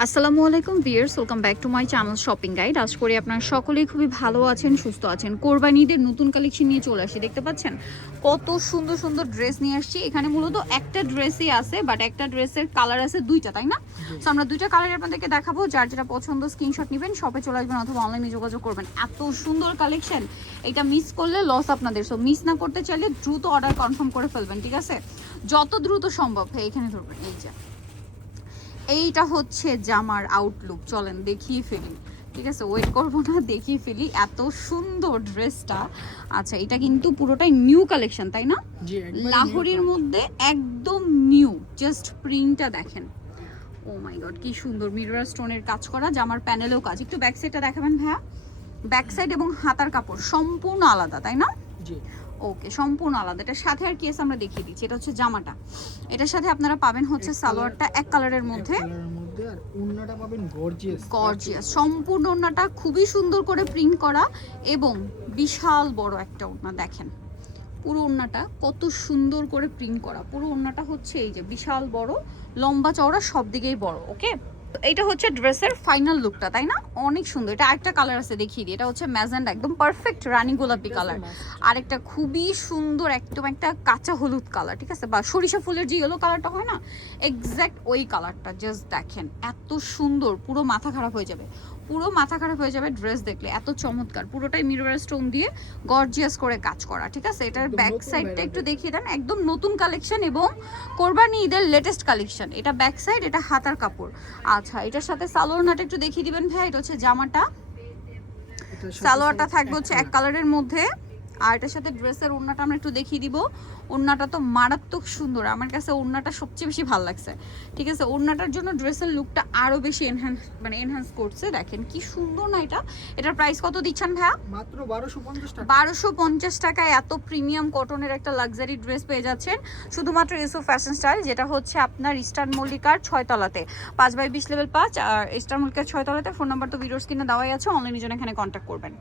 আসসালামু আলাইকুম viewers, welcome back to my channel shopping guide. আশা করি আপনারা সকলেই খুবই ভালো আছেন, সুস্থ আছেন। কোরবানি ঈদের নতুন কালেকশন নিয়ে চলে আসি। দেখতে পাচ্ছেন কত সুন্দর সুন্দর ড্রেস নিয়ে আসছি। এখানে মূলত একটা ড্রেসই আছে, বাট একটা ড্রেসের কালার আছে দুইটা, তাই না? সো আমরা দুইটা কালার আপনাদেরকে দেখাবো। যার যেটা পছন্দ স্ক্রিনশট নেবেন, শপে চলে আসবেন অথবা অনলাইনে যোগাযোগ করবেন। এত সুন্দর কালেকশন, এটা মিস করলে লস আপনাদের। সো মিস না করতে চাইলে দ্রুত অর্ডার কনফার্ম করে ফেলবেন, ঠিক আছে? যত দ্রুত সম্ভব। হ্যাঁ, এখানে ধরবেন। এইটা হচ্ছে জামার আউটলুক, চলেন দেখিয়ে ফেলি, ঠিক আছে? ওয়েট করবো না, দেখিয়ে ফেলি। এত সুন্দর ড্রেসটা। আচ্ছা, এটা কিন্তু পুরোটাই নিউ কালেকশন, তাই না? লাহোরির মধ্যে একদম নিউ। জাস্ট প্রিন্টটা দেখেন, ও মাই গড কি সুন্দর। মিরর স্টোনের কাজ করা, জামার প্যানেলেও কাজ। একটু ব্যাক সাইডটা দেখাবেন ভাইয়া। ব্যাক সাইড এবং হাতার কাপড় সম্পূর্ণ আলাদা, তাই না? জি, ওকে, সম্পূর্ণ আলাদা। এটার সাথে আর কেস আমরা দেখিয়ে দিচ্ছি। এটা হচ্ছে জামাটা, এটার সাথে আপনারা পাবেন হচ্ছে সালোয়ারটা এক কালারের মধ্যে, আর ওড়নাটা পাবেন গর্জিয়াস। গর্জিয়াস সম্পূর্ণ। ওড়নাটা খুবই সুন্দর করে প্রিন্ট করা এবং বিশাল বড় একটা ওড়না। দেখেন পুরো ওড়নাটা কত সুন্দর করে প্রিন্ট করা। পুরো ওড়নাটা হচ্ছে এই যে বিশাল বড়, লম্বা চওড়া সব দিকেই বড়। ওকে, এইটা হচ্ছে ড্রেসের ফাইনাল লুকটা, তাই না? অনেক সুন্দর। এটা আরেকটা কালার আছে, দেখিয়ে দিই। এটা হচ্ছে ম্যাজেন্ডা, একদম পারফেক্ট রানী গোলাপি কালার। আরেকটা খুবই সুন্দর, একদম একটা কাঁচা হলুদ কালার, ঠিক আছে? বা সরিষা ফুলের যে ইয়েলো কালারটা হয় না, এক্স্যাক্ট ওই কালারটা। জাস্ট দেখেন এত সুন্দর, পুরো মাথা খারাপ হয়ে যাবে। পুরো মাথা খারাপ হয়ে যাবে ড্রেস দেখলে, এত চমৎকার। পুরোটাই মিরর স্টোন দিয়ে গর্জিয়াস করে কাজ করা, ঠিক আছে? এটার ব্যাক সাইডটা একটু দেখিয়ে দেন। একদম নতুন কালেকশন এবং কোরবানি ঈদের লেটেস্ট কালেকশন। এটা ব্যাক সাইড, এটা হাতার কাপড়। আচ্ছা, এটার সাথে সালোয়ারটা একটু দেখিয়ে দিবেন ভাই। এটা হচ্ছে জামাটা, সালোয়ারটা থাকবে হচ্ছে এক কালারের মধ্যে। আর এটার সাথে ড্রেসের ওড়নাটা আমরা একটু দেখিয়ে দিব। ওড়নাটা তো মারাত্মক সুন্দর, আমার কাছে ওড়নাটা সবচেয়ে বেশি ভালো লাগছে, ঠিক আছে? ওড়নাটার জন্য ড্রেসের লুকটা আরো বেশি এনহান্স করছে। দেখেন কি সুন্দর না এটা। এটার প্রাইস কত দিচ্ছেন ভাইয়া? মাত্র 1250 টাকা। 1250 টাকায় এত প্রিমিয়াম কটনের একটা লাক্সারি ড্রেস পেয়ে যাচ্ছেন শুধুমাত্র ইউসুফ ফ্যাশন স্টাইল, যেটা হচ্ছে আপনার ইস্টার্ন মল্লিকার 6 তলাতে, 5x20 লেভেল 5। আর ইস্টার্ন মল্লিকার 6 তলাতে। ফোন নাম্বার তো ভিডিওর স্ক্রিনে দেওয়াই আছে, অনলাইনের জন্য এখানে কন্ট্যাক্ট করবেন।